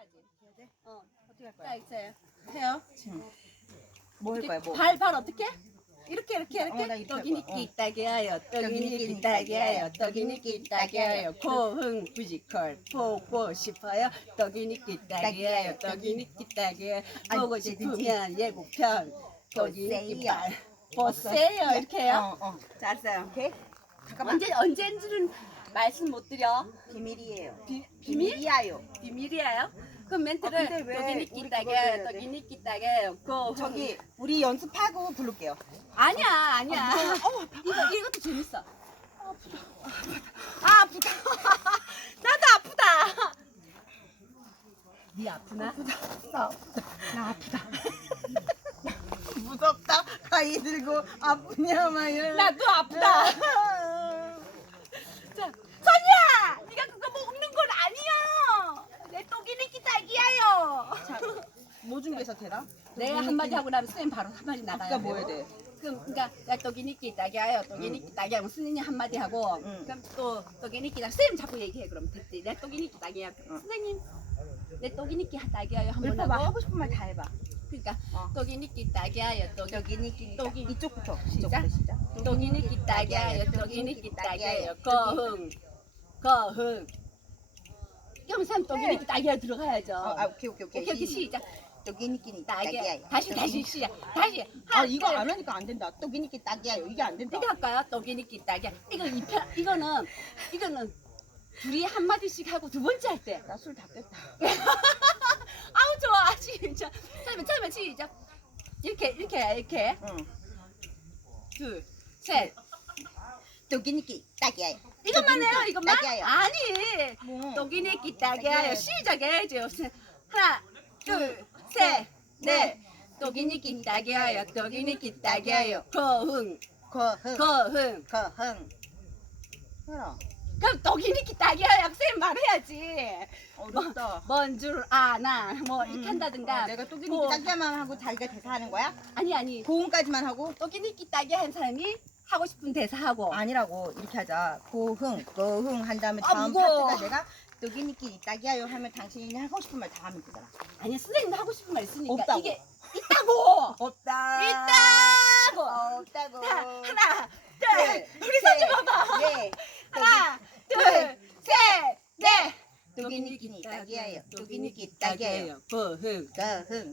해야지. 어떻게 할 자 거야? 이제 해요. 뭐 할 거야? 뭐? 발 어떻게? 이렇게 나 이렇게 할 떡이니 거야. 끼딱이에요. 떡이니 끼딱이에요. 떡이니 끼딱이에요. 고흥 뮤지컬 보고 싶어요. 떡이니 끼딱이에요. 떡이니 끼딱이에요. 보고 싶으면 예고편 떡이니 끼딱 보세요. 이렇게 해요. 잘했어요. 오케이. 잠깐만. 언제인지는 말씀 못 드려. 비밀이에요. 비밀? 비밀이야요. 비밀이에요? 그럼 근데 멘트를 왜 떡이니 우리 끼딱이에요. 그걸 해야 돼? 떡이니 끼딱이에요. 고흥. 저기 우리 연습하고 부를게요. 아니야. 이것도 재밌어. 아프다. 나도 아프다. 니 아프나? 나 아프다. 무섭다. 가위 들고 아프냐 마요. 나도 아프다. 자, 선이야, 네가 그거 먹는 건 아니야. 내 떡이니 끼딱이야요. 뭐 준비해서 되나? 내가 한마디 하고 나면 선생님 바로 한마디 나가요. 아까 뭐 해야 돼? 그러니까 나 떡이니 끼딱이야요. 떡이니 끼딱이야. 하면 선생님 한마디 하고 응. 그럼 또 떡이니 끼딱. 선생님 자꾸 얘기해. 그럼 됐지. 내 떡이니 끼딱이야. 선생님 내 떡이니 끼딱이야요. 한번 봐 하고. 하고 싶은 말 다 해봐. 그러니까 떡이니 끼딱이야요. 여기니 끼 떡이. 이쪽부터 시작. 시작. 떡이니 끼딱이야요. 떡이니 끼딱이야요. 거흥. 그럼 선 떡이니 끼딱이야 들어가야죠. 오케이 시작. 여기니 끼니 딱이야. 딱이야. 다시 시작. 다시. 이거 안 하니까 안 된다. 떡이니 끼 딱이야요. 이게 안 된다. 이거 할까요? 떡이니 끼딱이야. 이거는 둘이 한 마디씩 하고 두 번째 할 때. 나 술 다 뺐다. 아우 좋아. 진짜. 잠깐만 시작. 이렇게. 응. 둘, 셋. 떡이니 끼 딱이야요. 이것만 해요. 이것만. 딱이야요. 아니. 뭐? 떡이니 끼딱이야요. 딱이야요. 시작해야죠. 하나, 둘, 셋, 넷. 떡이니 끼딱이야요. 떡이니 끼딱이야요. 거흥. 거흥. 해라. 그럼 떡이니 끼딱이야요. 학생 말해야지. 어렵다. 뭔 줄 아나. 뭐 이렇게 한다든가. 내가 떡이니 끼 딱이야만 하고 자기가 대사하는 거야? 아니. 고흥까지만 하고? 떡이니 끼딱이야 한 사람이 하고 싶은 대사 하고. 아니라고 이렇게 하자. 고흥 한 다음에 아, 다음 무거워. 파트가 내가 떡이니 끼 딱이야요 하면 당신이 하고 싶은 말 다 하면 되잖아. 아니 선생님도 하고 싶은 말 있으니까. 없다고. 이게 있다고. 없다. 있다고. 없다고. 자, 하나, 둘, 셋, 우리 선생 봐봐. 네. 하나, 둘, 셋, 넷. 떡이니 끼 딱이야요. 떡이니 끼 딱이야요. 거흥.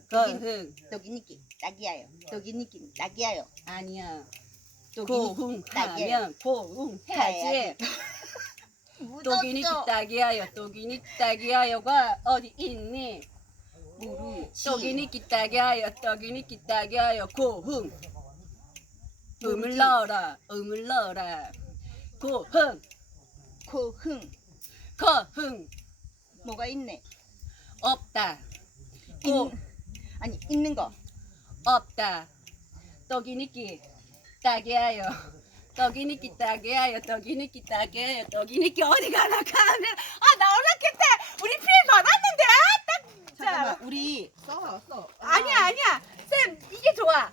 거흥. 떡이니 끼 딱이야요. 떡이니 끼 딱이야요. 아니야. 떡이니 고흥 딱이야요. 하면 고흥 해야지. 떡이니 끼딱이야요. 떡이니 끼딱이야요가 어디 있니? 떡이니 끼딱이야요. 떡이니 끼딱이야요. 고흥. 음을 넣어라. 고흥. 거흥. 뭐가 있네? 없다. 아니 있는 거. 없다. 떡이니 끼딱이야요. 떡이니 끼딱이야요. 떡이니 끼딱이야요. 떡이니 끼 어디 가나 가면 나 오락했대. 우리 피해 받았는데. 딱 진짜. 잠깐만 우리 써. 아니야. 쌤 이게 좋아.